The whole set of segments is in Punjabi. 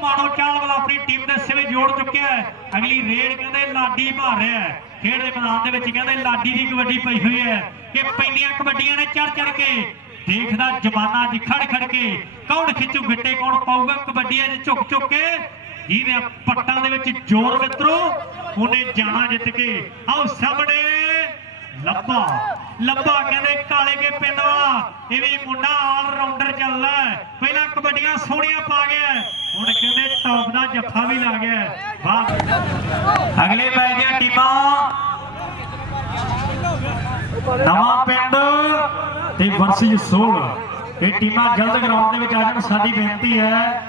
ਮਾਣੋ ਚਾਲ ਆਪਣੀ ਟੀਮ ਦੇ ਸਿਰੇ ਜੋੜ ਚੁੱਕਿਆ ਹੈ। ਅਗਲੀ ਰੇਡ ਕਹਿੰਦੇ ਲਾਡੀ ਭਾ ਰਿਹਾ ਹੈ। ਖੇਡ ਦੇ ਮੈਦਾਨ ਦੇ ਵਿੱਚ ਕਹਿੰਦੇ ਲਾਡੀ ਦੀ ਕਬੱਡੀ ਪਈ ਹੋਈ ਹੈ ਕਿ ਪੈਂਦੀਆਂ ਕਬੱਡੀਆਂ ਨੇ ਚੜ ਚੜ ਕੇ ਦੇਖਦਾ ਜਮਾਨਾ ਅੱਜ ਖੜ ਖੜ ਕੇ ਕੌਣ ਖਿੱਚੂ ਗਿੱਟੇ, ਕੌਣ ਪਾਊਗਾ ਕਬੱਡੀ 'ਚ ਝੁਕ ਝੁਕ ਕੇ। ਜਿਹਦੇ ਪੱਟਾਂ ਦੇ ਵਿੱਚ ਜ਼ੋਰ ਮਿੱਤਰੋ, ਉਹਨੇ ਜਾਣਾ ਜਿੱਤ ਕੇ। ਆਓ ਸਾਹਮਣੇ ਲੱਭਾ ਲੱਭਾ ਕਹਿੰਦੇ ਕਾਲੇ ਕੇ ਪਿੰਡ ਵਾਲਾ। ਇਹ ਵੀ ਮੁੰਡਾ ਆਲ ਰਾਉਂਡਰ ਚੱਲਦਾ ਪਹਿਲਾਂ ਕਬੱਡੀਆਂ ਸੋਹਣੀਆਂ ਪਾ ਗਿਆ ਹੁਣ ਕਹਿੰਦੇ ਟੌਪ ਦਾ ਜੱਫਾ ਵੀ ਲਾ ਗਿਆ ਵਾਹ। ਅਗਲੇ ਮੈਚ ਦੀਆਂ ਟੀਮਾਂ। ਨਵਾਂ ਪਿੰਡ ਤੇ ਵਰਸੀ ਸੋਲ ਇਹ ਟੀਮਾਂ ਜਲਦ ਗਰਾਊਂਡ ਦੇ ਵਿੱਚ ਆ ਜਾਣ। ਸਾਡੀ ਬੇਨਤੀ ਹੈ,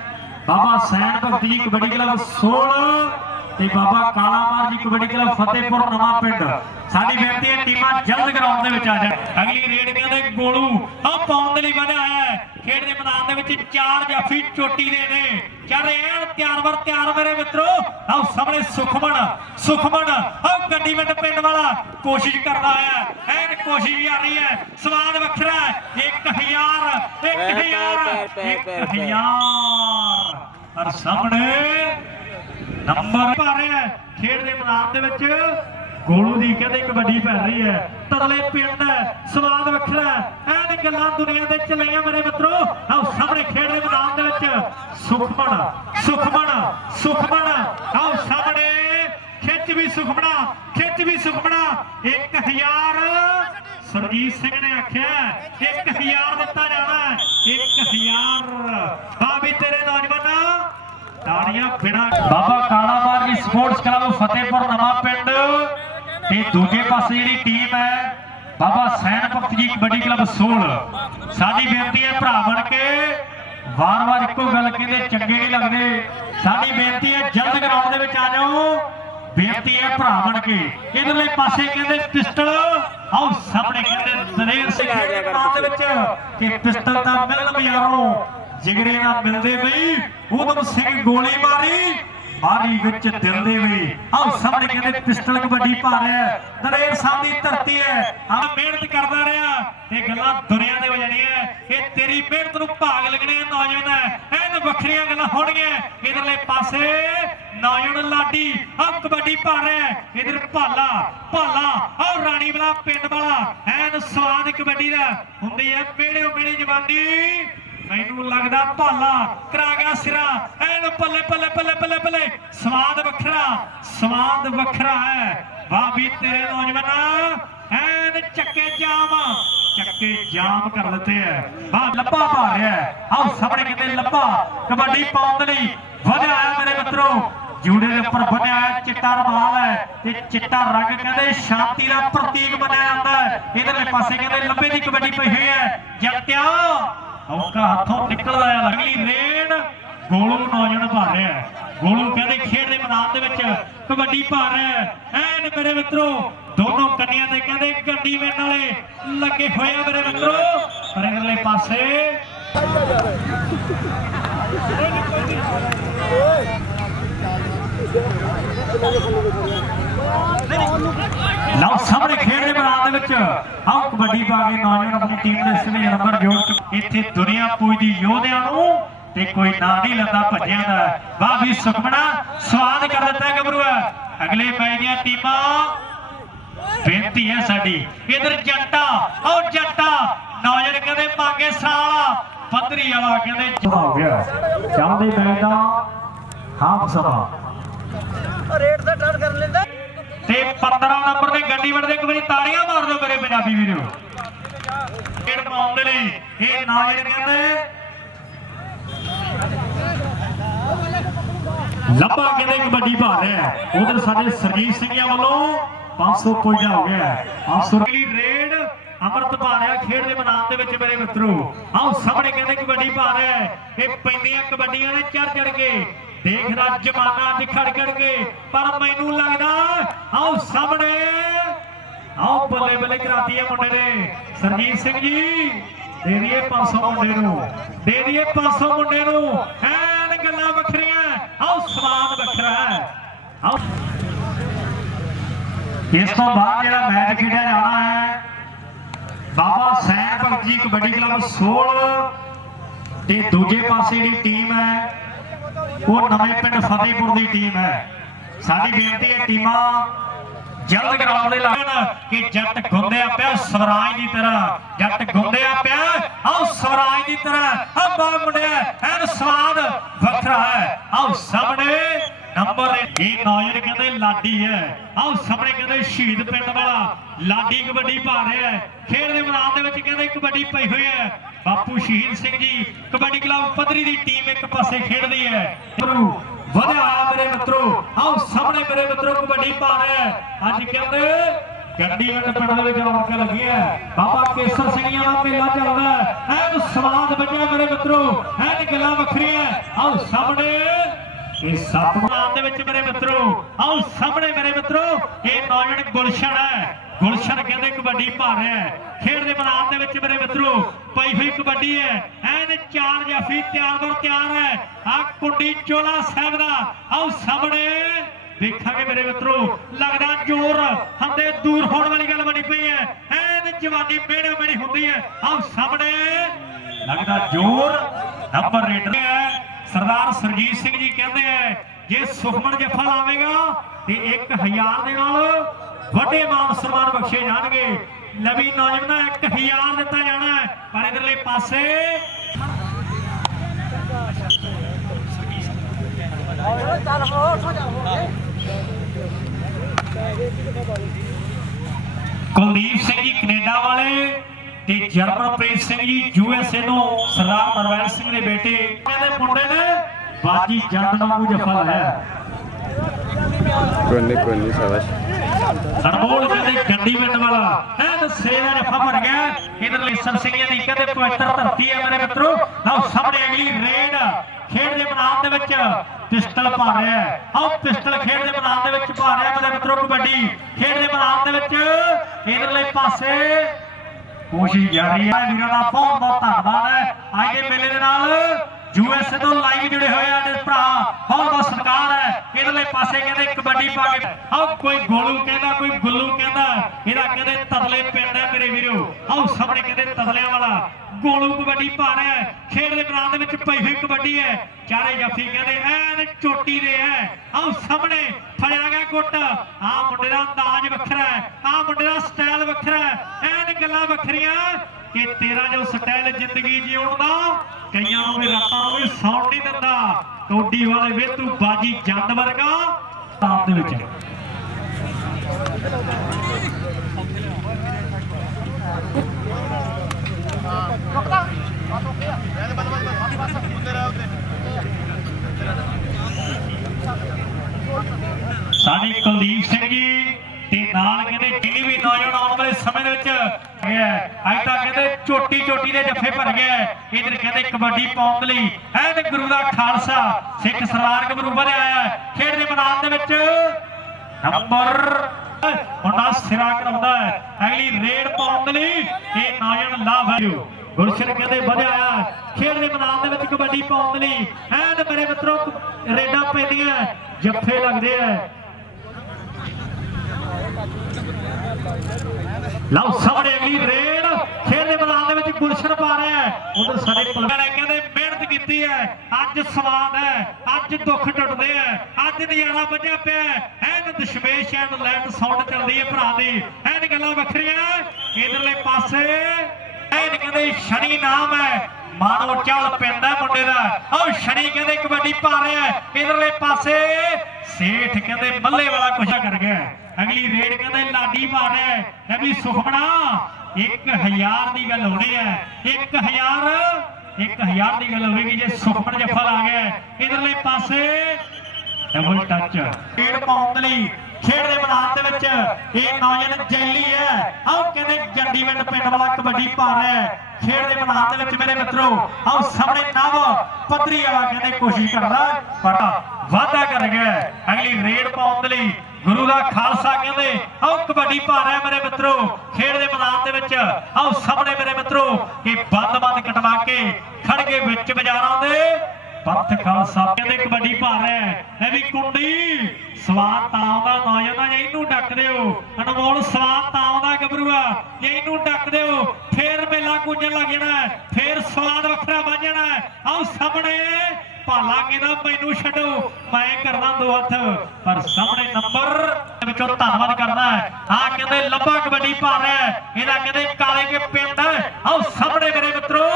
ਬਾਬਾ ਸੈਨ ਭਗਤ ਜੀ ਕਬੱਡੀ ਕਲੱਬ ਸੋਲ ਤੇ ਬਾਬਾ ਕਾਲਾਮਾਰ ਜੀ ਕਬੱਡੀ ਕਲੱਬ ਫਤਿਹਪੁਰ ਨਵਾਂ ਪਿੰਡ। ਸਾਡੀ ਬੇਨਤੀ ਹੈ ਟੀਮਾਂ ਜਲਦ ਗਰਾਊਂਡ ਦੇ ਵਿੱਚ ਆ ਜਾਣ। ਅਗਲੀ ਰੇਡ ਕਹਿੰਦੇ ਗੋਲੂ ਆ ਪਾਉਣ ਦੇ ਲਈ ਬਣਿਆ ਆਇਆ ਹੈ। ਖੇਡ ਦੇ ਮੈਦਾਨ ਦੇ ਵਿੱਚ ਚਾਰ ਜਾਫੀ ਚੋਟੀ ਦੇ ਨੇ। ਚੱਲ ਐਨ ਤਿਆਰ ਵਰ ਤਿਆਰ ਮੇਰੇ ਮਿੱਤਰੋ। ਆਓ ਸਾਹਮਣੇ ਸੁਖਮਨ ਸੁਖਮਨ ਆਓ ਗੱਡੀ ਵਿੱਚ ਪਿੰਡ ਵਾਲਾ ਕੋਸ਼ਿਸ਼ ਕਰਦਾ ਹੈ। ਐਨ ਕੋਸ਼ਿਸ਼ ਆ ਰਹੀ ਹੈ। ਸਵਾਦ ਵੱਖਰਾ ਹੈ। 1000 1000 1000 ਪਰ ਸਾਹਮਣੇ ਨੰਬਰ ਪਾ ਰਿਹਾ ਖੇਡ ਦੇ ਮੈਦਾਨ ਦੇ ਵਿੱਚ। ਗੋਲੂ ਦੀ ਕਹਿੰਦੇ ਕਬੱਡੀ ਪੈ ਰਹੀ ਹੈ। ਤਰਲੇ ਪਿੰਡ ਸਵਾਦ ਵੱਖਰਾ ਹੈ। ਐਨ ਗੱਲਾਂ ਦੁਨੀਆ ਦੇ ਚਲਾਈਆਂ ਮੇਰੇ ਮਿੱਤਰੋ। ਆਓ ਸਾਹਮਣੇ ਖੇਡ ਦੇ ਮੈਦਾਨ ਦੇ ਵਿੱਚ। ਸੁਖਮਨ ਸੁਖਮਨ ਸੁਖਮਨ। ਆਓ ਸਾਹਮਣੇ ਖਿੱਚ ਵੀ ਸੁਖਮਣਾ, ਖਿੱਚ ਵੀ ਸੁਖਮਣਾ। 1000 ਸਰਜੀਤ ਸਿੰਘ ਨੇ ਆਖਿਆ 1000 ਦਿੱਤਾ ਜਾਣਾ 1000 ਆ ਵੀ ਤੇਰੇ ਨੌਜਵਾਨ ਤਾੜੀਆਂ ਬਿਨਾ ਬਾਬਾ ਕਾਲਾਮਾਰ ਜੀ ਸਪੋਰਟਸ ਕਲੱਬ ਫਤਿਹਪੁਰ ਨਵਾਂ ਪਿੰਡ ਤੇ ਦੂਜੇ ਪਾਸੇ ਜਿਹੜੀ ਟੀਮ ਹੈ ਬਾਬਾ ਸੈਨ ਭਗਤ ਜੀ ਕਬੱਡੀ ਕਲੱਬ ਸੋਲ। ਸਾਡੀ ਬੇਨਤੀ ਹੈ ਭਰਾ ਬਣ ਕੇ ਵਾਰ-ਵਾਰ ਇੱਕੋ ਗੱਲ ਕਹਿੰਦੇ ਚੰਗੇ ਨਹੀਂ ਲੱਗਦੇ। ਸਾਡੀ ਬੇਨਤੀ ਹੈ ਜਲਦ ਗਰਾਊਂਡ ਦੇ ਵਿੱਚ ਆ ਜਾਓ। ਬੇਨਤੀ ਹੈ ਭਰਾ ਬਣ ਕੇ। ਇਧਰਲੇ ਪਾਸੇ ਕਹਿੰਦੇ ਪਿਸਟਲ। ਆਓ ਸਾਹਮਣੇ ਕਹਿੰਦੇ ਦਲੇਰ ਸਿੰਘ ਦੇ ਦੇ ਵਿੱਚ। ਕਿ ਪਿਸਟਲ ਦਾ ਮਿਲਣ ਬਜ਼ਾਰੋਂ ਜਿਗਰੇ ਨਾਲ ਮਿਲਦੇ ਬਈ। ਉਦਮ ਸਿੰਘ ਗੋਲੀ ਮਾਰੀ। ਮਾਰੀ ਵਿੱਚ ਦਿਲ ਦੇ ਵੀ। ਆਹ ਸਾਹਮਣੇ ਕਹਿੰਦੇ ਪਿਸਟਲ ਕਬੱਡੀ ਪਾ ਦਲੇਰ ਸਾਹਿਬ ਦੀ ਧਰਤੀ ਹੈ। ਆ ਮਿਹਨਤ ਕਰਦਾ ਰਿਹਾ। ਇਹ ਗੱਲਾਂ ਦੁਨੀਆ ਦੇ ਹੋ ਜਾਣੀਆਂ ਇਹ ਤੇਰੀ ਮਿਹਨਤ ਨੂੰ ਭਾਗ ਲੱਗਣੇ ਆ ਨੌਜਵਾਨ ਐਨ ਵੱਖਰੀਆਂ ਗੱਲਾਂ ਹੋਣਗੀਆਂ। ਇਧਰਲੇ ਪਾਸੇ ਨੌਜਵਾਨ ਲਾਡੀ, ਆਹ ਕਬੱਡੀ ਪਾ ਰਿਹਾ ਇਧਰ ਭਾਲਾ ਭਾਲਾ, ਆਹ ਰਾਣੀ ਵਾਲਾ ਪਿੰਡ ਵਾਲਾ। ਐਨ ਸਵਾਦ ਕਬੱਡੀ ਦਾ। ਹੁੰਦੀ ਹੈ ਮੇੜੇ ਮੇੜੀ ਜਵਾਨੀ। ਮੈਨੂੰ ਲੱਗਦਾ ਭਾਲਾ ਕਰਾ ਗਿਆ ਸਿਰਾ। ਐਨ ਪੱਲੇ ਪੱਲੇ ਪੱਲੇ ਪੱਲੇ ਪੱਲੇ। ਸਵਾਦ ਵੱਖਰਾ ਸਵਾਦ ਵੱਖਰਾ ਹੈ। ਵਾਹ ਵੀ ਤੇਰੇ ਨੌਜਵਾਨਾਂ, ਐਨ ਚੱਕੇ ਜਾਮ। ਚੱਕੇ ਜਾਮ ਕਰ ਦਿੱਤੇ ਐ ਵਾਹ ਲੱਭਾ ਪਾ ਰਿਹਾ ਹੈ। ਸਾਹਮਣੇ ਕਹਿੰਦੇ ਲੱਭਾ। ਕਬੱਡੀ ਪਾਉਣ ਦੇ ਲਈ ਵਧਿਆ ਹੈ ਮੇਰੇ ਮਿੱਤਰੋ। ਜੂੜੇ ਦੇ ਉੱਪਰ ਬੰਨਿਆ ਚਿੱਟਾ ਰਮਾਲ ਹੈ। ਤੇ ਚਿੱਟਾ ਰੰਗ ਕਹਿੰਦੇ ਸ਼ਾਂਤੀ ਦਾ ਪ੍ਰਤੀਕ ਮੰਨਿਆ ਜਾਂਦਾ ਹੈ। ਇਧਰਲੇ ਪਾਸੇ ਕਹਿੰਦੇ ਲੱਭੇ ਦੀ ਕਬੱਡੀ ਪਈ ਹੋਈ ਹੈ। ਜੱਟਿਆ ਔਕਾ ਹੱਥੋਂ ਨਿਕਲਦਾ ਆ ਅਗਲੀ ਰੇਡ ਗੋਲੂ ਨੌਜਵਾਨ ਭਾ ਰਿਹਾ ਗੋਲੂ ਕਹਿੰਦੇ ਖੇਡ ਦੇ ਮੈਦਾਨ ਦੇ ਵਿੱਚ ਕਬੱਡੀ ਭਾ ਰਿਹਾ ਐਨ ਮੇਰੇ ਮਿੱਤਰੋ, ਦੋਨੋਂ ਕੰਨਿਆਂ ਤੇ ਕਹਿੰਦੇ ਗੱਡੀ ਵੇਣ ਵਾਲੇ ਲੱਗੇ ਹੋਏ ਆ ਮੇਰੇ ਮਿੱਤਰੋ। ਪਰ ਅਗਲੇ ਪਾਸੇ ਲਓ ਸਾਹਮਣੇ ਖੇਡ ਦੇ ਮੈਦਾਨ ਦੇ ਵਿੱਚ ਆਓ ਕਬੱਡੀ ਪਾ ਕੇ ਨੌਜਵਾਨ ਆਪਣੀ ਟੀਮ ਦੇ ਸਿਰੇ ਨੰਬਰ ਜੋੜ ਇੱਥੇ ਦੁਨੀਆ ਪੁੱਜਦੀ ਯੋਧਿਆਂ ਨੂੰ ਤੇ ਕੋਈ ਨਾਂ ਨਹੀਂ ਲੈਂਦਾ ਭੱਜਿਆਂ ਦਾ ਵਾਹ ਵੀ ਸੁਖਮਣਾ ਸਵਾਦ ਕਰ ਦਿੱਤਾ ਗੱਭਰੂਆ ਅਗਲੇ ਮੈਚ ਦੀਆਂ ਟੀਮਾਂ ਬੇਨਤੀ ਹੈ ਸਾਡੀ ਇਧਰ ਜੱਟਾ ਆਓ ਜੱਟਾ ਨੌਜਵਾਨ ਕਹਿੰਦੇ ਮੰਗੇ ਸਾਲਾ ਪੱਧਰੀ ਵਾਲਾ ਕਹਿੰਦੇ ਹੋ ਗਿਆ। ਚੱਲਦੇ ਮੈਚ ਦਾ ਹਾਫ ਸਮਾਂ। ਰੇਟ ਦਾ ਟਰਨ ਕਰ ਲੈਂਦਾ। ਤੇ 15 ਨੰਬਰ ਤੇ ਗੱਡੀ ਵੜਦੇ ਇੱਕ ਵਾਰੀ ਤਾੜੀਆਂ ਮਾਰ ਦਿਓ ਮੇਰੇ ਪੰਜਾਬੀ ਵੀਰੋ। ਖੇਡ ਪਾਉਣ ਦੇ ਲਈ ਇਹ ਨਾਜ਼ਰ ਕਹਿੰਦੇ ਲੱਭਾ ਕਹਿੰਦੇ ਕਬੱਡੀ ਪਾ ਰਿਹਾ ਉਧਰ ਸਾਡੇ ਸਰਜੀਤ ਸਿੰਘਿਆਂ ਵੱਲੋਂ 500 ਪੁਆਇੰਟ ਹੋ ਗਿਆ ਹੈ। 500 ਅਗਲੀ ਰੇਡ ਅਮਰਤ ਪਾ ਰਿਹਾ ਖੇਡ ਦੇ ਮੈਦਾਨ ਦੇ ਵਿੱਚ ਮੇਰੇ ਮਿੱਤਰੋ। ਆਓ ਸਾਹਮਣੇ ਕਹਿੰਦੇ ਕਬੱਡੀ ਪਾ ਰਿਹਾ ਇਹ ਪੈਂਦੀਆਂ ਕਬੱਡੀਆਂ ਨੇ ਚੜ ਚੜ ਕੇ ਦੇਖਦਾ ਜਮਾਨਾ ਅੱਜ ਖੜ ਕੇ ਪਰ ਮੈਨੂੰ ਲੱਗਦਾ ਆਓ ਸਾਹਮਣੇ, ਆਓ ਬੱਲੇ ਬੱਲੇ ਕਰਾਤੀ ਹੈ ਮੁੰਡੇ ਨੇ। ਸਰਜੀਤ ਸਿੰਘ ਜੀ, ਦੇ ਦਈਏ 500 ਮੁੰਡੇ ਨੂੰ, ਦੇ ਦਈਏ 500 ਮੁੰਡੇ ਨੂੰ। ਐਨ ਗੱਲਾਂ ਵੱਖਰੀਆਂ, ਆਓ ਸਵਾਦ ਵੱਖਰਾ ਹੈ। ਆਓ। ਇਸ ਤੋਂ ਬਾਅਦ ਜਿਹੜਾ ਮੈਚ ਖੇਡਿਆ ਜਾਣਾ ਹੈ, ਬਾਬਾ ਸੈਨ ਭਗਤ ਜੀ ਕਬੱਡੀ ਕਲੱਬ 16 ਤੇ ਦੂਜੇ ਪਾਸੇ ਜਿਹੜੀ ਟੀਮ ਹੈ ਉਹ ਨਵੇਂ ਪਿੰਡ ਫਤਿਹਪੁਰ ਦੀ ਟੀਮ ਹੈ। ਸਾਡੀ ਬੇਨਤੀ ਹੈ, ਟੀਮਾਂ ਜਲਦ ਗਰਾਊਂਡ ਦੇ ਲਾਗਣ ਕਿ ਜੱਟ ਗੁੰਦਿਆ ਪਿਆ ਸਵਰਾਜ ਦੀ ਤਰ੍ਹਾਂ। ਜੱਟ ਗੁੰਦਿਆ ਪਿਆ, ਆਓ ਸਵਰਾਜ ਦੀ ਤਰ੍ਹਾਂ। ਆ ਬਾ ਮੁੰਡਿਆ, ਐਨ ਸਵਾਦ ਵੱਖਰਾ ਹੈ। ਆਓ ਸਾਹਮਣੇ ਨੰਬਰ ਇਹ ਨੌਜਵਾਨ ਕਹਿੰਦੇ ਲਾਡੀ ਹੈ। ਆਓ ਸਾਹਮਣੇ ਕਹਿੰਦੇ ਸ਼ਹੀਦ ਪਿੰਡ ਵਾਲਾ। ਲਾਡੀ ਕਬੱਡੀ ਪਾ ਰਿਹਾ ਹੈ। ਖੇਡ ਦੇ ਮੈਦਾਨ ਦੇ ਵਿੱਚ ਕਹਿੰਦੇ ਕਬੱਡੀ ਪਈ ਹੋਈ ਹੈ। ਬਾਪੂ ਸ਼ਹੀਦ ਸਿੰਘ ਜੀ, ਕਬੱਡੀ ਕਲੱਬ ਪੱਧਰੀ ਦੀ ਟੀਮ ਇੱਕ ਪਾਸੇ ਖੇਡਦੀ ਹੈ। ਵਧਿਆ ਮੇਰੇ ਮਿੱਤਰੋ। ਆਓ ਸਾਹਮਣੇ ਮੇਰੇ ਮਿੱਤਰੋ ਕਬੱਡੀ ਪਾ ਰਿਹਾ ਹੈ। ਅੱਜ ਕਹਿੰਦੇ ਗੱਡੀ ਵਿੱਚ ਪਿੰਡ ਦੇ ਵਿੱਚ ਰੌਣਕ ਲੱਗੀ ਹੈ। ਬਾਬਾ ਕੇਸਰ ਸਿੰਘੀਆਂ ਦਾ ਮੇਲਾ ਚੱਲਦਾ ਹੈ। ਐਨ ਸਵਾਦ ਵੱਜਿਆ ਮੇਰੇ ਮਿੱਤਰੋ। ਐਨ ਗੱਲਾਂ ਵੱਖਰੀਆਂ। ਆਓ ਸਾਹਮਣੇ ਇਹ ਸਤਨਾਮ ਦੇ ਵਿੱਚ ਮੇਰੇ ਮਿੱਤਰੋ, ਆਓ ਸਾਹਮਣੇ ਮੇਰੇ ਮਿੱਤਰੋ, ਇਹ ਨੌਜਵਾਨ ਗੁਲਸ਼ਨ ਹੈ। ਗੁਲਸ਼ਨ ਕਹਿੰਦੇ ਕਬੱਡੀ ਪਾ ਰਿਹਾ ਹੈ। ਖੇਡ ਦੇ ਮੈਦਾਨ ਦੇ ਵਿੱਚ ਮੇਰੇ ਮਿੱਤਰੋ, ਪਈ ਹੋਈ ਕਬੱਡੀ ਹੈ। ਐਨ ਚਾਰ ਜਾਫੀ ਤਿਆਰ ਬਰ ਤਿਆਰ ਹੈ। ਆ ਕੁੰਡੀ ਚੋਲਾ ਸਾਹਿਬ ਦਾ, ਆਓ ਸਾਹਮਣੇ ਦੇਖਾਂਗੇ ਮੇਰੇ ਮਿੱਤਰੋ, ਲੱਗਦਾ ਜ਼ੋਰ ਹੰਦੇ ਦੂਰ ਹੋਣ ਵਾਲੀ ਗੱਲ ਬਣੀ ਪਈ ਹੈ। ਐਨ ਜਵਾਨੀ ਮੇੜਾ ਮੇੜੀ ਹੁੰਦੀ ਹੈ। ਆਓ ਸਾਹਮਣੇ, ਲੱਗਦਾ ਜ਼ੋਰ ਨੰਬਰ ਰੇਡਰ ਹੈ। ਸਰਦਾਰ ਸਰਜੀਤ ਸਿੰਘ ਜੀ ਕਹਿੰਦੇ ਐ ਜੇ ਸੁਖਮਨ ਜੱਫਾ ਲਾਵੇਗਾ, ਤੇ 1000 ਦੇ ਨਾਲ ਵੱਡੇ ਮਾਨ ਸਨਮਾਨ ਬਖਸ਼ੇ ਜਾਣਗੇ। ਨਵੀਂ ਨੌਜਵਾਨਾਂ 1000 ਦਿੱਤਾ ਜਾਣਾ ਹੈ, ਪਰ ਇਧਰਲੇ ਪਾਸੇ ਚੱਲ ਹੋ ਉੱਠੋ ਕੁਲਦੀਪ ਸਿੰਘ ਜੀ ਕੈਨੇਡਾ ਵਾਲੇ ਤੇ ਜਰਮਨਪ੍ਰੀਤ ਸਿੰਘ ਜੀ ਯੂਐਸਏ ਤੋਂ ਸਰਦਾਰ ਨਰਵੈਲ ਸਿੰਘ ਦੇ ਬੇਟੇ ਕਹਿੰਦੇ ਮੁੰਡੇ ਨੇ ਬਾਜੀ ਜੰਦ ਵਾਂਗੂ ਜੱਫਾ ਲਾਇਆ। ਕੋਈ ਨਹੀਂ ਕੋਈ ਨਹੀਂ ਸ਼ਾਬਾਸ਼। ਅਨਮੋਲ ਕਹਿੰਦੇ ਗੰਡੀ ਪਿੰਡ ਵਾਲਾ ਹੈ ਦੱਸੇ ਦਾ ਜੱਫਾ ਭਰ ਗਿਆ। ਇਧਰ ਲੇਸਰ ਸਿੰਘਾਂ ਦੀ ਕਹਿੰਦੇ ਪਵਿੱਤਰ ਧਰਤੀ ਹੈ ਮੇਰੇ ਮਿੱਤਰੋ। ਲਓ ਸਾਹਮਣੇ ਅਗਲੀ ਰੇਡ ਖੇਡ ਦੇ ਮੈਦਾਨ ਦੇ ਵਿੱਚ ਪਿਸਟਲ ਪਾ ਰਿਹਾ ਹੈ। ਆਓ ਪਿਸਟਲ ਖੇਡ ਦੇ ਮੈਦਾਨ ਦੇ ਵਿੱਚ ਪਾ ਰਿਹਾ ਮੇਰੇ ਮਿੱਤਰੋ ਕਬੱਡੀ। ਖੇਡ ਦੇ ਮੈਦਾਨ ਦੇ ਵਿੱਚ ਇਧਰਲੇ ਪਾਸੇ ਕੋਸ਼ਿਸ਼ ਜਾਰੀ ਹੈ। ਵੀਰਾਂ ਦਾ ਬਹੁਤ ਬਹੁਤ ਧੰਨਵਾਦ ਹੈ। ਅੱਜ ਦੇ ਮੇਲੇ ਦੇ ਨਾਲ ਯੂਐਸਏ ਤੋਂ ਲਾਈਵ ਜੁੜੇ ਹੋਏ ਆ ਦੇ ਭਰਾ। ਬਹੁਤ ਬਹੁਤ ਸਤਿਕਾਰ ਹੈ। ਇਧਰਲੇ ਪਾਸੇ ਕਹਿੰਦੇ ਕਬੱਡੀ ਪਾ ਕੇ ਆਓ ਕੋਈ ਗੋਲੂ ਕਹਿੰਦਾ, ਕੋਈ ਗੁੱਲੂ ਕਹਿੰਦਾ। ਇਹਦਾ ਕਹਿੰਦੇ ਤਤਲੇ ਪਿੰਡ ਹੈ ਮੇਰੇ ਵੀਰੋ। ਆਓ ਸਾਹਮਣੇ ਕਹਿੰਦੇ ਤਤਲਿਆਂ ਵਾਲਾ। ਗੋਲੂ ਕਬੱਡੀ ਪਾ ਰਿਹਾ ਹੈ। ਖੇਡ ਦੇ ਮੈਦਾਨ ਦੇ ਵਿੱਚ ਪਈ ਹੋਈ ਕਬੱਡੀ ਹੈ। ਚਾਰੇ ਜਾਫੀ ਕਹਿੰਦੇ ਐਨ ਚੋਟੀ ਦੇ ਹੈ। ਆਓ ਸਾਹਮਣੇ ਫੜਿਆ ਗਿਆ ਗੁੱਟ ਆ ਮੁੰਡੇ ਦਾ ਅੰਦਾਜ਼ ਵੱਖਰਾ ਹੈ। ਆ ਮੁੰਡੇ ਦਾ ਸਟਾਈਲ ਵੱਖਰਾ ਹੈ। ਐਨ ਗੱਲਾਂ ਵੱਖਰੀਆਂ ਕਿ ਤੇਰਾ ਜੋ ਸਟਾਈਲ ਜ਼ਿੰਦਗੀ ਜਿਉਣ ਦਾ, ਕਈਆਂ ਨੂੰ ਵੀ ਰਾਤਾਂ ਨੂੰ ਵੀ ਸੌਣ ਨਹੀਂ ਦਿੰਦਾ। ਕੌਡੀ ਵਾਲੇ ਵੇ ਤੂੰ ਬਾਜੀ ਜੰਡ ਵਰਗਾ ਆਪ ਦੇ ਵਿੱਚ ਸਾਡੇ ਕੁਲਦੀਪ ਸਿੰਘ ਜੀ ਤੇ ਨਾਲ ਕਹਿੰਦੇ ਜਿੰਨੀ ਵੀ ਨੌਜਵਾਨ ਆਉਣ ਵਾਲੇ ਸਮੇਂ ਦੇ ਵਿੱਚ ਗਿਆ ਅੱਜ ਤਾਂ ਕਹਿੰਦੇ ਚੋਟੀ ਚੋਟੀ ਦੇ ਜੱਫੇ ਭਰ ਗਿਆ ਇਧਰ ਕਹਿੰਦੇ ਕਬੱਡੀ ਪਾਉਣ ਲਈ। ਐਨ ਗੁਰੂ ਦਾ ਖਾਲਸਾ। ਸਿੱਖ ਸਰਦਾਰ ਗੱਭਰੂ ਵਧਿਆ ਆਇਆ ਖੇਡ ਦੇ ਮੈਦਾਨ ਦੇ ਵਿੱਚ ਨੰਬਰ ਮੁੰਡਾ ਸਿਰਾ ਕਰਾਉਂਦਾ ਹੈ। ਅਗਲੀ ਰੇਡ ਪਾਉਣ ਲਈ ਇਹ ਨੌਜਵਾਨ ਲਾ ਵੈਲਿਊ ਗੁਰਸ਼ਨ ਕਹਿੰਦੇ ਵਧਿਆ ਖੇਡ ਦੇ ਮੈਦਾਨ ਦੇ ਵਿੱਚ ਕਬੱਡੀ ਪਾਉਣ ਲਈ। ਐਨ ਮੇਰੇ ਮਿੱਤਰੋ, ਰੇਡਾਂ ਪੈਂਦੀਆਂ ਜੱਫੇ ਲੱਗਦੇ ਆ ਲਓ ਸਾਹਮਣੇ ਅਗਲੀ ਰੇਡ ਖੇਡ ਦੇ ਮੈਦਾਨ ਦੇ ਵਿੱਚ ਗੁਲਸ਼ਨ ਪਾ ਰਿਹਾ ਹੈ। ਉਧਰ ਸਾਡੇ ਪਲਵਰ ਕਹਿੰਦੇ ਮਿਹਨਤ ਕੀਤੀ ਹੈ, ਅੱਜ ਸਵਾਦ ਹੈ, ਅੱਜ ਦੁੱਖ ਟੁੱਟਦੇ ਆ ਅੱਜ ਨਜ਼ਾਰਾ ਵੱਜਿਆ ਪਿਆ ਐਨ ਦਸ਼ਮੇਸ਼, ਐਨ ਲੈਟ ਸਾਊਂਡ ਚੱਲਦੀ ਹੈ ਭਰਾ ਦੀ। ਐਨ ਗੱਲਾਂ ਵੱਖਰੀਆਂ, ਇਧਰਲੇ ਪਾਸੇ, ਐਨ ਕਹਿੰਦੇ ਸ਼ਨੀ ਨਾਮ ਹੈ ਮਾਨੋ ਚਾਲ ਹੈ ਮੁੰਡੇ ਦਾ। ਉਹ ਸ਼ਨੀ ਕਹਿੰਦੇ ਕਬੱਡੀ ਪਾ ਰਿਹਾ ਹੈ, ਇਧਰਲੇ ਪਾਸੇ ਸੇਠ ਕਹਿੰਦੇ ਮੱਲੇ ਵਾਲਾ ਕੁਛ ਕਰ ਗਿਆ। ਅਗਲੀ ਰੇਡ ਕਹਿੰਦੇ, ਲਾਡੀ ਪਾ ਰਿਹਾ ਹੈ। ਸੁਖਮਣਾ 1000 ਦੀ ਗੱਲ ਹੋਣੀ ਹੈ। 1000 1000 ਦੀ ਗੱਲ ਹੋਵੇਗੀ ਜੇ ਸੁਖਮਣ ਜੱਫਾ ਲਾ ਗਿਆ ਇਧਰਲੇ ਪਾਸੇ ਡਬਲ ਟੱਚ ਖੇਡ ਪਾਉਣ ਲਈ ਖੇਡ ਦੇ ਮੈਦਾਨ ਦੇ ਵਿੱਚ ਇਹ ਨੌਜਵਾਨ ਜੈਲੀ ਹੈ। ਆਓ ਕਹਿੰਦੇ ਗੰਡੀਵਿੰਡ ਪਿੰਡ ਵਾਲਾ ਕਬੱਡੀ ਪਾ ਰਿਹਾ ਖੇਡ ਦੇ ਮੈਦਾਨ ਦੇ ਵਿੱਚ ਮੇਰੇ ਮਿੱਤਰੋ, ਆਓ ਸਾਹਮਣੇ ਨਵ ਪੱਧਰੀ ਵਾਲਾ ਕਹਿੰਦੇ ਕੋਸ਼ਿਸ਼ ਕਰਦਾ ਪਰ ਵਾਅਦਾ ਕਰ ਗਿਆ ਅਗਲੀ ਰੇਡ ਪਾਉਣ ਦੇ ਲਈ ਗੁਰੂ ਦਾ ਖਾਲਸਾ ਕਹਿੰਦੇ, ਆਓ ਕਬੱਡੀ ਪਾ ਮੇਰੇ ਮਿੱਤਰੋ, ਖੇਡ ਦੇ ਮੈਦਾਨ ਦੇ ਵਿੱਚ। ਆਓ ਸਾਹਮਣੇ ਮੇਰੇ ਮਿੱਤਰੋ ਇਹ ਬੰਦ ਬੰਦ ਕਟਵਾ ਕੇ ਖੜ ਕੇ ਵਿੱਚ ਬਾਜ਼ਾਰਾਂ ਦੇ ਪੰਥ ਖਾਲਸਾ ਕਹਿੰਦੇ ਕਬੱਡੀ ਪਾ ਰਿਹਾ ਹੈ। ਇਹ ਵੀ ਕੁੰਡੀ। ਸਵਾਦ ਤਾਂ ਨੌਜਵਾਨਾਂ ਜੇ ਇਹਨੂੰ ਡੱਕ ਦਿਓ। ਅਨਮੋਲ ਸਵਾਦ ਤਾਂ ਗੱਭਰੂਆ, ਜੇ ਇਹਨੂੰ ਡੱਕ ਦਿਓ, ਫੇਰ ਮੇਲਾ ਕੁੰਜਣ ਲੱਗ ਜਾਣਾ ਫੇਰ ਸਵਾਦ ਵੱਖਰਾ ਵੱਜ ਜਾਣਾ ਆਓ ਸਾਹਮਣੇ, ਭਾਲਾ ਕਹਿੰਦਾ, ਮੈਨੂੰ ਛੱਡੋ, ਮੈਂ ਕਰਨਾ ਦੋ ਹੱਥ। ਪਰ ਸਾਹਮਣੇ ਨੰਬਰ ਵਿੱਚੋਂ ਧੰਨਵਾਦ ਕਰਦਾ ਹੈ। ਆ ਕਹਿੰਦੇ ਲੰਬਾ ਕਬੱਡੀ ਪਾ ਰਿਹਾ ਹੈ। ਇਹਦਾ ਕਹਿੰਦੇ, ਕਾਲੇ ਕੇ ਪਿੰਡ। ਆਓ ਸਾਹਮਣੇ ਮੇਰੇ ਮਿੱਤਰੋ,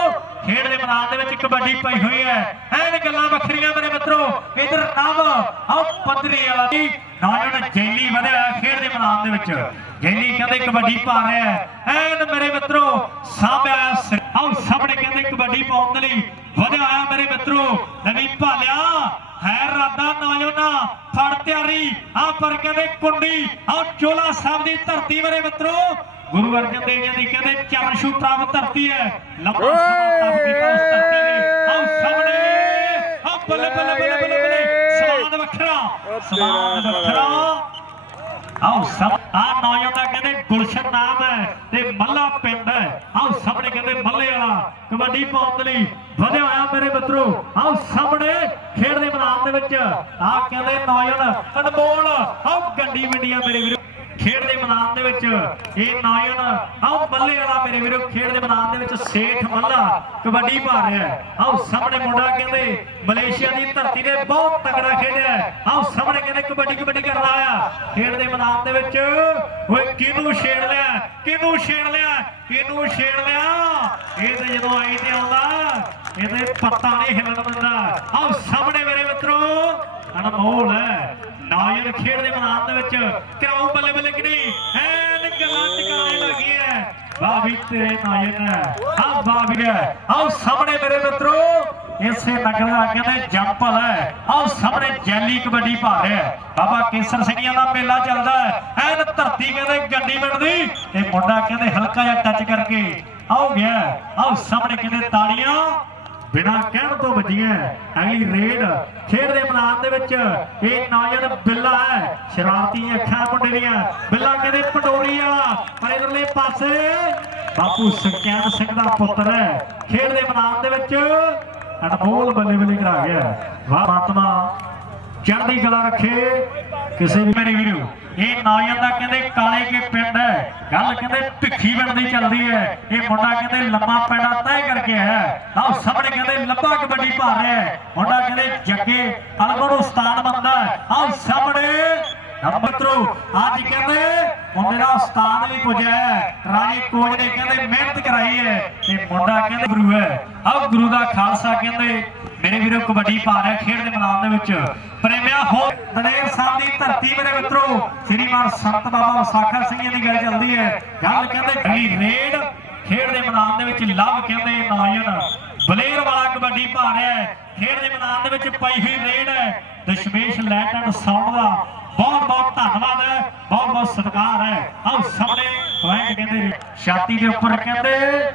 ਖੇਡ ਦੇ ਮੈਦਾਨ ਦੇ ਵਿੱਚ ਕਬੱਡੀ ਪਈ ਹੋਈ ਹੈ। ਗੱਲਾਂ ਵੱਖਰੀਆਂ ਮੇਰੇ ਮਿੱਤਰੋ। ਇਧਰ ਨਵ, ਆਓ ਪੱਧਰੀ ਵਾਲਾ ਦੀ ਨੌਜਵਾਨ ਜੈਲੀ ਵਧਿਆ ਹੋਇਆ ਖੇਡ ਦੇ ਮੈਦਾਨ ਦੇ ਵਿੱਚ। ਜੈਲੀ ਕਹਿੰਦੇ ਕਬੱਡੀ ਪਾ ਰਿਹਾ ਐਨ ਮੇਰੇ ਮਿੱਤਰੋ ਸਾਹਮਣੇ ਸ- ਸਾਹਮਣੇ ਕਹਿੰਦੇ ਕਬੱਡੀ ਪਾਉਣ ਦੇ ਲਈ ਵਧਿਆ ਹੋਇਆ ਮੇਰੇ ਮਿੱਤਰੋ। ਨਵੀਂ ਭਾਲਿਆ, ਹੈ ਰਾਦਾ ਨੌਜਵਾਨਾ ਫੜ ਤਿਆਰੀ। ਆ ਪਰ ਕਹਿੰਦੇ ਕੁੰਡੀ ਆਓ ਚੋਲਾ ਸਾਹਿਬ ਦੀ ਧਰਤੀ ਮੇਰੇ ਮਿੱਤਰੋ। ਗੁਰੂ ਅਰਜਨ ਦੇਵ ਜੀ ਦੀ ਕਹਿੰਦੇ ਚਰਨ ਛੂ ਪ੍ਰਾਪਤ ਧਰਤੀ ਹੈ। ਲੰਬਾ ਸਮਾਂ ਤਪ ਕੀਤਾ ਉਸ ਧਰਤੀ ਨੇ ਆਓ ਸਾਹਮਣੇ ਆ ਬੱਲੇ ਬੱਲੇ ਬੱਲੇ ਬੱਲੇ ਬੱਲੇ ਸਵਾਦ ਵੱਖਰਾ ਸਵਾਦ ਆਓ ਸਭ ਆ ਨੌਜਵਾਨ ਕਹਿੰਦੇ ਗੁਲਸ਼ਨ ਨਾਮ ਹੈ ਤੇ ਮੱਲਾ ਪਿੰਡ ਹੈ ਆਓ ਸਾਹਮਣੇ ਕਹਿੰਦੇ ਮੱਲੇ ਵਾਲਾ ਕਬੱਡੀ ਪਾਉਣ ਲਈ ਵਧਿਆ ਹੋਇਆ ਮੇਰੇ ਮਿੱਤਰੋ ਆਓ ਸਾਹਮਣੇ ਖੇਡ ਦੇ ਮੈਦਾਨ ਦੇ ਵਿੱਚ ਆ ਕਹਿੰਦੇ ਨੌਜਵਾਨ ਅਨਮੋਲ ਆਓ ਗੰਡੀ ਮੰਡੀਆਂ ਮੇਰੇ ਵੀਰੋ ਖੇਡ ਦੇ ਮੈਦਾਨ ਦੇ ਵਿੱਚ ਇਹ ਨੌਜਵਾਨ ਆਓ ਬੱਲੇ ਵਾਲਾ ਮੇਰੇ ਵੀਰੋ ਖੇਡ ਦੇ ਮੈਦਾਨ ਦੇ ਵਿੱਚ ਸੇਠ ਮੱਲਾ ਕਬੱਡੀ ਪਾ ਰਿਹਾ ਹੈ ਆਓ ਸਾਹਮਣੇ ਮੁੰਡਾ ਕਹਿੰਦੇ ਮਲੇਸ਼ੀਆ ਦੀ ਧਰਤੀ ਤੇ ਬਹੁਤ ਤਗੜਾ ਖੇਡਿਆ ਆਓ ਸਾਹਮਣੇ ਕਬੱਡੀ ਕਬੱਡੀ ਕਰਦਾ ਆ। ਖੇਡ ਦੇ ਮੈਦਾਨ ਦੇ ਵਿੱਚ। ਓਏ, ਕਿਹਨੂੰ ਛੇੜ ਲਿਆ? ਕਿਹਨੂੰ ਛੇੜ ਲਿਆ? ਕਿਹਨੂੰ ਛੇੜ ਲਿਆ? ਇਹ ਤੇ ਜਦੋਂ ਆਈ ਤੇ ਆਉਂਦਾ ਇਹਦੇ ਪੱਤਾ ਨਹੀਂ ਹਿੱਲਣ ਦਿੰਦਾ। ਆਓ ਸਾਹਮਣੇ ਮੇਰੇ ਮਿੱਤਰੋ, ਅਨਮੋਲ ਹੈ। ਨਾਇਰ ਖੇਡ ਦੇ ਮੈਦਾਨ ਦੇ ਵਿੱਚ। ਕਰਾਉ ਬੱਲੇ ਬੱਲੇ ਕਿ ਨਹੀਂ? ਐਨ ਗੱਲਾਂ ਟਿਕਾਣੇ ਲੱਗੀ ਹੈ। ਵਾਹ ਵੀ ਤੇਰੇ ਨਾਇਰ ਆ ਵਾਹ ਵੀਰ ਆਓ ਸਾਹਮਣੇ ਮੇਰੇ ਮਿੱਤਰੋ ਇਸੇ ਨਗਰ ਦਾ ਕਹਿੰਦੇ ਜੰਪਲ ਹੈ। ਆਓ ਸਾਹਮਣੇ ਜੈਲੀ ਕਬੱਡੀ ਪਾ ਰਿਹਾ ਬਾਬਾ ਕੇਸਰ ਸਿੰਘੀਆਂ ਦਾ ਮੇਲਾ ਚੱਲਦਾ ਹੈ। ਐਨ ਧਰਤੀ ਕਹਿੰਦੇ ਗੰਡੀ ਮਿਲਦੀ। ਤੇ ਮੁੰਡਾ ਕਹਿੰਦੇ ਹਲਕਾ ਜਿਹਾ ਟੱਚ ਕਰਕੇ ਆਓ ਗਿਆ ਆਓ ਸਾਹਮਣੇ ਕਹਿੰਦੇ ਤਾੜੀਆਂ ਬਿਨਾਂ ਕਹਿਣ ਤੋਂ ਵੱਜੀਆਂ ਅਗਲੀ ਰੇਡ ਖੇਡ ਦੇ ਮੈਦਾਨ ਦੇ ਵਿੱਚ ਇਹ ਨੌਜਵਾਨ ਬਿੱਲਾ ਹੈ। ਸ਼ਰਾਰਤੀ ਅੱਖਾਂ ਮੁੰਡੇ ਦੀਆਂ। ਬਿੱਲਾ ਕਹਿੰਦੇ ਪੰਡੋਰੀ ਵਾਲਾ ਪਰ ਇਧਰਲੇ ਪਾਸੇ ਬਾਪੂ ਸੁਖਿਆਨ ਸਿੰਘ ਦਾ ਪੁੱਤਰ ਹੈ। ਖੇਡ ਦੇ ਮੈਦਾਨ ਦੇ ਵਿੱਚ ਅਨਮੋਲ ਬੱਲੇ ਬੱਲੇ ਕਰਾ ਗਿਆ। ਵਾਹ ਮਾਤਮਾ ਚੜ੍ਹਦੀ ਕਲਾ ਰੱਖੇ। ਕਿਸੇ ਵੀ ਮੇਰੇ ਵੀਰੋ, ਇਹ ਨੌਜਵਾਨ ਦਾ ਕਹਿੰਦੇ ਕਾਲੇ ਕੇ ਪਿੰਡ ਹੈ। ਗੱਲ ਕਹਿੰਦੇ ਭਿੱਖੀ ਪਿੰਡ ਦੀ ਚੱਲਦੀ ਹੈ। ਇਹ ਮੁੰਡਾ ਕਹਿੰਦੇ ਲੰਮਾ ਪੈਂਡਾ ਤੈਅ ਕਰਕੇ ਹੈ। ਆਹ ਸਾਹਮਣੇ ਕਹਿੰਦੇ ਲੰਬਾ ਕਬੱਡੀ ਪਾ ਰਿਹਾ ਹੈ। ਮੁੰਡਾ ਕਹਿੰਦੇ ਜੱਗੇ ਅਲਗੋਂ ਨੂੰ ਉਸਤਾਦ ਬੰਦਾ ਆਹ ਸਾਹਮਣੇ ਨੰਬਰੋ ਅੱਜ ਕਹਿੰਦੇ, ਮੁੰਡੇ ਦਾ ਉਸਤਾਦ ਵੀ ਪੁੱਜਿਆ ਰਾਜੀ ਕੋਚ ਨੇ ਕਹਿੰਦੇ ਮਿਹਨਤ ਕਰਾਈ ਹੈ ਤੇ ਮੁੰਡਾ ਕਹਿੰਦੇ ਗੁਰੂ ਹੈ। ਆਹ ਗੁਰੂ ਦਾ ਖਾਲਸਾ ਕਹਿੰਦੇ, ਮੇਰੇ ਵੀਰੋ ਕਬੱਡੀ ਪਾ ਰਿਹਾ ਖੇਡ ਦੇ ਮੈਦਾਨ ਦੇ ਵਿੱਚ। ਪ੍ਰੇਮਿਆ ਹੋ ਦਲੇਰ ਸਾਹਿਬ ਦੀ ਧਰਤੀ ਮੇਰੇ ਮਿੱਤਰੋ, ਸ੍ਰੀਮਾਨ ਸੰਤ ਬਾਬਾ ਸਾਖਾ ਸਿੰਘ ਜੀ ਦੀ ਗੱਲ ਚੱਲਦੀ ਹੈ। ਗੱਲ ਕਹਿੰਦੇ ਗਲੀ ਰੇਡ ਖੇਡ ਦੇ ਮੈਦਾਨ ਦੇ ਵਿੱਚ ਲਵ ਕਹਿੰਦੇ ਨੌਜਵਾਨ। ਬਲੇਰ ਵਾਲਾ ਕਬੱਡੀ ਪਾ ਰਿਹਾ ਖੇਡ ਦੇ ਮੈਦਾਨ ਦੇ ਵਿੱਚ ਪਈ ਹੋਈ ਰੇਡ ਹੈ। ਦਸ਼ਮੇਸ਼ ਲੈਂਡ ਐਂਡ ਸਾਊਂਡ ਦਾ ਬਹੁਤ ਬਹੁਤ ਧੰਨਵਾਦ ਹੈ, ਬਹੁਤ ਬਹੁਤ ਸਤਿਕਾਰ ਹੈ ਆਓ ਸਾਹਮਣੇ ਵੈਂਕ ਕਹਿੰਦੇ ਛਾਤੀ ਦੇ ਉੱਪਰ ਕਹਿੰਦੇ,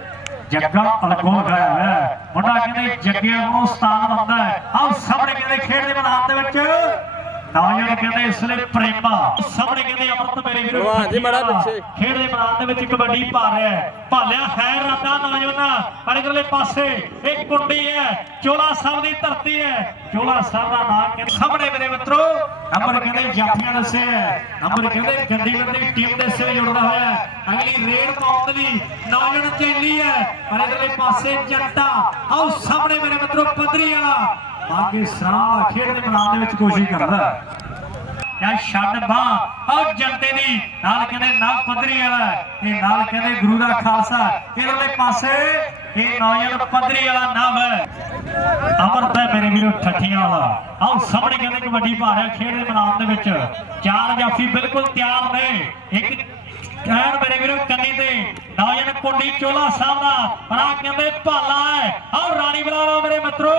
ਜੱਗਾ ਅਲਗੋਲ ਗਾਇਆ ਹੈ। ਮੁੰਡਾ ਕਹਿੰਦੇ ਜੱਗੇ ਨੂੰ ਉਸਤਾਦ ਬੰਦਾ ਹੈ ਆਓ ਸਾਹਮਣੇ ਕਹਿੰਦੇ, ਖੇਡ ਦੇ ਮੈਦਾਨ ਦੇ ਵਿੱਚ ਨੌਜਵਾਨ ਕਹਿੰਦੇ ਇਸ ਲਈ ਪ੍ਰੇਮਾ ਸਾਹਮਣੇ ਕਹਿੰਦੇ ਅਮਰਤ ਮੇਰੇ ਵੀਰੋ ਭਲਵਾਨ ਜੀ ਮਾੜਾ ਪਿੱਛੇ। ਖੇਡ ਦੇ ਮੈਦਾਨ ਦੇ ਵਿੱਚ ਕਬੱਡੀ ਪਾ ਰਿਹਾ ਹੈ। ਭਾਲਿਆ ਹੈ ਰਾਦਾ ਨੌਜਵਾਨਾ ਪਰ ਇਧਰਲੇ ਪਾਸੇ ਇੱਕ ਕੁੰਡੀ ਹੈ ਚੋਲਾ ਸਾਹਿਬ ਦੀ ਧਰਤੀ ਹੈ। ਚੋਲਾ ਸਾਹਿਬ ਦਾ ਨਾਮ ਕਹਿੰਦੇ ਸਾਹਮਣੇ ਮੇਰੇ ਮਿੱਤਰੋ ਨੰਬਰ ਕਹਿੰਦੇ ਜਾਫੀਆਂ ਦੱਸੇ ਹੈ। ਨੰਬਰ ਕਹਿੰਦੇ ਗੱਡੀ ਗੱਡੀ ਟੀਮ ਦੇ ਸੇ ਜੁੜਦਾ ਹੋਇਆ ਹੈ। ਅਗਲੀ ਰੇਡ ਪਾਉਣ ਦੇ ਲਈ ਨੌਜਵਾਨ ਚੈਲੀ ਹੈ। ਪਰ ਇਧਰਲੇ ਪਾਸੇ ਜੱਟਾ। ਆਓ ਸਾਹਮਣੇ ਮੇਰੇ ਮਿੱਤਰੋ ਪੱਧਰੀ ਵਾਲਾ। ਬਾਕੀ ਸਰਾ ਖੇਡ ਦੇ ਮੈਦਾਨ ਦੇ ਵਿੱਚ ਕੋਸ਼ਿਸ਼ ਕਰਦਾ ਹੈ। ਯਾ ਛੱਡ ਬਾਹ ਉਹ ਜੰਟੇ ਦੀ, ਨਾਲ ਕਹਿੰਦੇ ਨਵ ਪੱਧਰੀ ਵਾਲਾ ਇਹ ਨਾਲ ਕਹਿੰਦੇ ਗੁਰੂ ਦਾ ਖਾਲਸਾ ਇਹਦੇ ਪਾਸੇ, ਇਹ ਨੌਜਵਾਨ ਪੱਧਰੀ ਵਾਲਾ ਨਵ ਹੈ। ਅਮਰਤ ਹੈ ਮੇਰੇ ਵੀਰੋ, ਠੱਠੀਆਂ ਵਾਲਾ। ਆਓ ਸਾਹਮਣੇ ਕਹਿੰਦੇ ਕਬੱਡੀ ਪਾ ਖੇਡ ਦੇ ਮੈਦਾਨ ਦੇ ਵਿੱਚ। ਚਾਰ ਜਾਫੀ ਬਿਲਕੁਲ ਤਿਆਰ ਨੇ। ਇੱਕ ਕਹਿਣ ਮੇਰੇ ਵੀਰੋ, ਕੰਨੀ ਤੇ। ਨੌਜਵਾਨ ਕੁੰਡੀ ਚੋਲਾ ਸਾਹਿਬ ਦਾ। ਪਰ ਕਹਿੰਦੇ ਭਾਲਾ ਹੈ। ਆਓ ਰਾਣੀ ਬੁਲਾਵਾ ਮੇਰੇ ਮਿੱਤਰੋ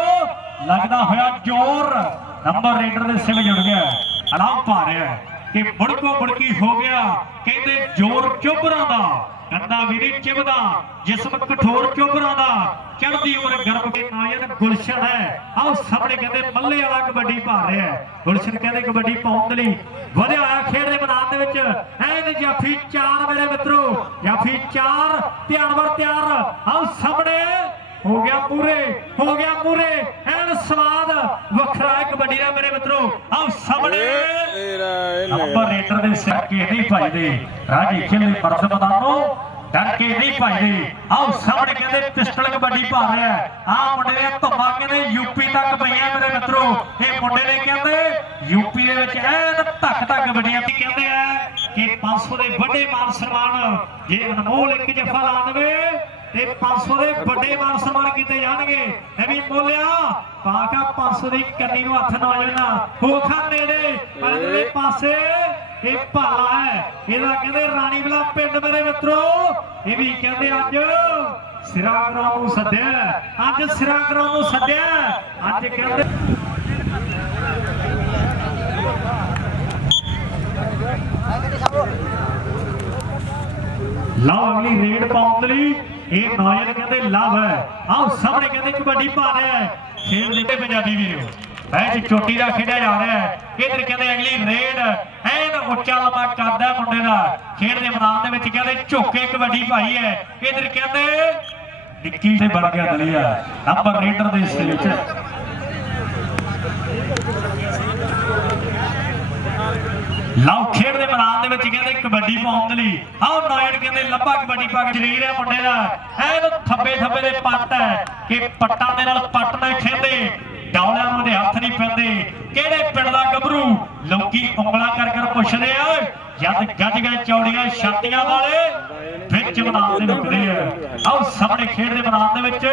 ਲੱਗਦਾ ਹੋਇਆ ਜ਼ੋਰ। ਨੰਬਰ ਰੇਡਰ ਦੇ ਸਿਰ ਜੁੜ ਗਿਆ। ਅਲਾਪ ਪਾ ਰਿਹਾ ਕਿ ਮੁੜਕੋ ਮੁੜਕੀ ਹੋ ਗਿਆ। ਕਹਿੰਦੇ ਜ਼ੋਰ ਚੁੱਭਰਾਂ ਦਾ। ਕੰਦਾ ਵੀਰੀ ਚਿਬਦਾ। ਜਿਸਮ ਕਠੋਰ ਚੁੱਭਰਾਂ ਦਾ। ਚੜਦੀ ਉਮਰ ਗਰਭ ਕੇ ਨਾਇਨ ਗੁਲਸ਼ਨ ਹੈ। ਆਓ ਸਾਹਮਣੇ ਕਹਿੰਦੇ ਮੱਲੇ ਵਾਲਾ ਕਬੱਡੀ ਪਾ ਰਿਹਾ ਹੈ। ਗੁਲਸ਼ਨ ਕਹਿੰਦੇ ਕਬੱਡੀ ਪਾਉਣ ਦੇ ਲਈ ਵਧਿਆ ਹੋਇਆ ਖੇਡ ਦੇ ਮੈਦਾਨ ਦੇ ਵਿੱਚ। ਐਨ ਜਾਫੀ ਚਾਰ ਮੇਰੇ ਮਿੱਤਰੋ। ਜਾਫੀ ਧਿਆਨ ਵਰ ਤਿਆਰ। ਆਓ ਸਾਹਮਣੇ ਹੋ ਗਿਆ ਪੂਰੇ ਹੋ ਗਿਆ ਪੂਰੇ। ਐਨ ਸਵਾਦ ਵੱਖਰਾ ਹੈ ਕਬੱਡੀ ਦਾ ਮੇਰੇ ਮਿੱਤਰੋ। ਆਓ ਸਾਹਮਣੇ। ਤੇਰਾ ਨੰਬਰ ਇਹਨੇ ਰੇਟਰ ਦੇ ਸਿਰ ਕੇ ਨਹੀਂ ਭਜਦੇ। ਰਾਜੀ ਖੇਲੇ ਮਰਦ ਮੈਦਾਨੋਂ ਡਰ ਕੇ ਨਹੀਂ ਭਜਦੇ। ਆਓ ਸਾਹਮਣੇ ਕਹਿੰਦੇ ਪਿਸਟਲ ਕਬੱਡੀ ਪਾ ਰਿਹਾ ਆ ਮੁੰਡੇ ਦੇ ਧੱਮਾ ਕਹਿੰਦੇ ਯੂਪੀ ਤੱਕ ਪਈਆਂ ਮੇਰੇ ਮਿੱਤਰੋ। ਇਹ ਮੁੰਡੇ ਨੇ ਕਹਿੰਦੇ ਯੂਪੀ ਦੇ ਵਿੱਚ ਐਨ ਧੱਕ ਧੱਕ ਕਬੱਡੀਆਂ ਵੀ ਕਹਿੰਦੇ ਆ ਕਿ 500 ਦੇ ਵੱਡੇ ਮਾਨ ਸਨਮਾਨ ਜੇ ਅਨਮੋਲ ਇੱਕ ਜਫਾ ਲਾ ਦੇਵੇ ਤੇ 500 ਦੇ ਵੱਡੇ ਮਾਨ ਸਨਮਾਨ ਕੀਤੇ ਜਾਣਗੇ। ਇਹ ਵੀ ਬੋਲਿਆ, ਪਾਕਾ 500 ਦੀ ਕੰਨੀ ਨੂੰ ਹੱਥ ਨਾ ਹੋਖਾ ਨੇੜੇ ਪਰ ਪਾਸੇ ਇਹ ਭਾਲਾ ਹੈ। ਇਹਦਾ ਕਹਿੰਦੇ ਰਾਣੀ ਬਲਾ ਪਿੰਡ ਮੇਰੇ ਮਿੱਤਰੋ, ਇਹ ਵੀ ਕਹਿੰਦੇ ਅੱਜ ਸਿਰਾ ਗਰਾਉਂ ਨੂੰ ਸੱਦਿਆ ਅੱਜ ਸਿਰਾ ਗਰਾਉਂ ਨੂੰ ਸੱਦਿਆ ਅੱਜ ਕਹਿੰਦੇ ਲਓ ਅਗਲੀ ਰੇਡ ਪਾਉਣ ਦੇ ਲਈ। ਇਹ ਨੌਜਵਾਨ ਕਹਿੰਦੇ ਲਵ ਹੈ। ਆਓ ਸਾਹਮਣੇ ਕਹਿੰਦੇ ਕਬੱਡੀ ਪਾ ਹੈ। ਖੇਡ ਦੇ ਪੰਜਾਬੀ ਵੀਰੋ। ਮੈਚ ਚੋਟੀ ਦਾ ਖੇਡਿਆ ਜਾ ਰਿਹਾ ਹੈ। ਇਧਰ ਕਹਿੰਦੇ ਅਗਲੀ ਰੇਡ। ਐਨ ਉੱਚਾ ਲੰਮਾ ਕਰਦਾ ਮੁੰਡੇ ਦਾ। ਖੇਡ ਦੇ ਮੈਦਾਨ ਦੇ ਵਿੱਚ ਕਹਿੰਦੇ ਝੋਕੇ ਕਬੱਡੀ ਭਾਈ ਹੈ। ਇਧਰ ਕਹਿੰਦੇ ਨਿੱਕੀ ਤੇ ਬਣ ਗਿਆ ਦਲੀਆ। ਨੰਬਰ ਰੇਡਰ ਦੇ ਹਿੱਸੇ ਵਿੱਚ। ਲਓ ਖੇਡ ਦੇ ਮੈਦਾਨ ਦੇ ਵਿੱਚ ਕਹਿੰਦੇ ਕਬੱਡੀ ਪਾਉਣ ਦੇ ਲਈ। ਆਓ ਨਾਇਣ ਕਹਿੰਦੇ ਲੱਭਾ ਕਬੱਡੀ ਪਾ ਕੇ ਸਰੀਰ ਹੈ ਮੁੰਡੇ ਦਾ। ਐਨ ਥੱਬੇ ਥੱਬੇ ਦੇ ਪੱਟ ਹੈ ਕਿ ਪੱਟਾਂ ਦੇ ਨਾਲ ਪੱਟ ਨਾ ਖੇਦੇ ਡੌਲਿਆਂ ਨੂੰ ਦੇ ਹੱਥ ਨਹੀਂ ਪੈਂਦੇ। ਕਿਹੜੇ ਪਿੰਡ ਦਾ ਗੱਭਰੂ? ਲੋਕੀ ਉਂਗਲਾਂ ਕਰ ਕਰ ਪੁੱਛਦੇ ਆ, ਜਦ ਗੱਜ ਗਏ ਚੌੜੀਆਂ ਛਾਤੀਆਂ ਵਾਲੇ, ਵਿੱਚ ਮੈਦਾਨ ਦੇ ਰੁਕਦੇ ਆ। ਆਓ ਸਾਹਮਣੇ ਖੇਡ ਦੇ ਮੈਦਾਨ ਦੇ ਵਿੱਚ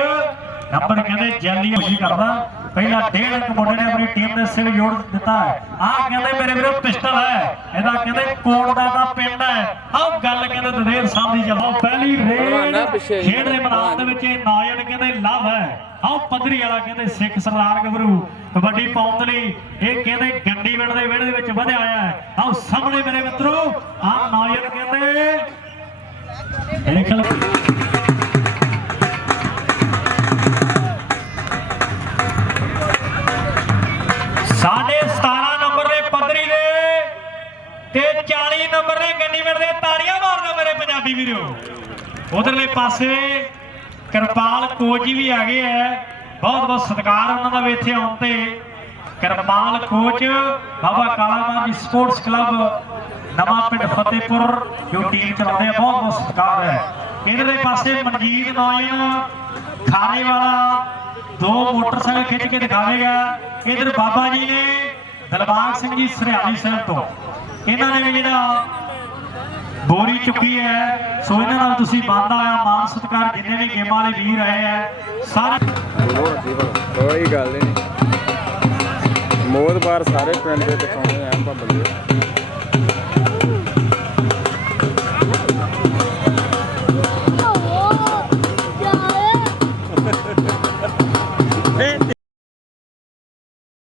ਨੰਬਰ ਕਹਿੰਦੇ ਜੈਲੀ ਕੋਸ਼ਿਸ਼ ਕਰਦਾ। ਪਹਿਲਾ ਡੇਢ ਅੰਕ ਮੁੰਡੇ ਨੇ ਆਪਣੀ ਟੀਮ ਦੇ ਸਿਰ ਜੋੜ ਦਿੱਤਾ ਆਹ ਕਹਿੰਦੇ ਮੇਰੇ ਵੀਰੋ ਪਿਸਟਲ ਹੈ। ਇਹਦਾ ਕਹਿੰਦੇ ਕੋਟ ਦਾ ਦਾ ਪਿੰਡ ਹੈ। ਆਹ ਗੱਲ ਕਹਿੰਦੇ ਦਦੇਰ ਸਾਹਿਬ ਦੀ ਚੱਲੋ ਪਹਿਲੀ ਰੇਡ ਖੇਡ ਦੇ ਮੈਦਾਨ ਦੇ ਵਿੱਚ ਇਹ ਨੌਜਵਾਨ ਕਹਿੰਦੇ ਲਵ ਹੈ। ਆਹ ਪੱਧਰੀ ਵਾਲਾ ਕਹਿੰਦੇ ਸਿੱਖ ਸਰਦਾਰ ਗੱਭਰੂ। ਕਬੱਡੀ ਪਾਉਣ ਲਈ ਇਹ ਕਹਿੰਦੇ ਗੰਡੀ ਪਿੰਡ ਦੇ ਵਿਹੜੇ ਦੇ ਵਿੱਚ ਵਧਿਆ ਹੋਇਆ ਹੈ। ਆਹ ਸਾਹਮਣੇ ਮੇਰੇ ਮਿੱਤਰੋ ਆਹ ਨੌਜਵਾਨ ਕਹਿੰਦੇ ਇਹ ਖਲ ਵੀਰੋ। ਉਧਰਲੇ ਪਾਸੇ ਕਿਰਪਾਲ ਕੋਚ ਜੀ ਵੀ ਆ। ਗਏ ਐ ਬਹੁਤ ਬਹੁਤ ਸਤਿਕਾਰ ਉਹਨਾਂ ਦਾ ਇੱਥੇ ਆਉਣ ਤੇ। ਕਿਰਪਾਲ ਕੋਚ ਬਾਬਾ ਕਾਲਾਮਾਨ ਜੀ ਸਪੋਰਟਸ ਕਲੱਬ ਨਵਾਂ ਪਿੰਡ ਫਤਿਹਪੁਰ, ਜੋ ਟੀਮ ਚਲਾਉਂਦੇ ਆ, ਬਹੁਤ ਬਹੁਤ ਸਤਿਕਾਰ ਹੈ। ਇਧਰਲੇ ਪਾਸੇ ਮਨਜੀਤ ਨੌਜਨ ਖਾਣੇ ਵਾਲਾ ਦੋ ਮੋਟਰਸਾਈਕਲ ਖਿੱਚ ਕੇ ਦਿਖਾਵੇਗਾ। ਇਧਰ ਬਾਬਾ ਜੀ ਨੇ ਦਲਬਾਗ ਸਿੰਘ ਜੀ ਸਰਿਆਲੀ ਸਾਹਿਬ ਤੋਂ। ਇਹਨਾਂ ਨੇ ਵੀ ਜਿਹੜਾ ਬੋਰੀ ਚੁੱਕੀ ਹੈ। ਸੋ ਇਹਨਾਂ ਨਾਲ ਤੁਸੀਂ ਬੰਦ ਆਇਆ ਮਾਨ ਸਤਿਕਾਰ ਜਿੰਨੇ ਵੀ ਗੇਮਾਂ ਵਾਲੇ ਵੀਰ ਆਏ ਆ, ਸਾਰੇ ਕੋਈ ਗੱਲ ਨਹੀਂ ਮੋਦਬਾਰ ਸਾਰੇ ਪਿੰਡ ਦੇ ਦਿਖਾਉਣੇ ਆ ਆਪਾਂ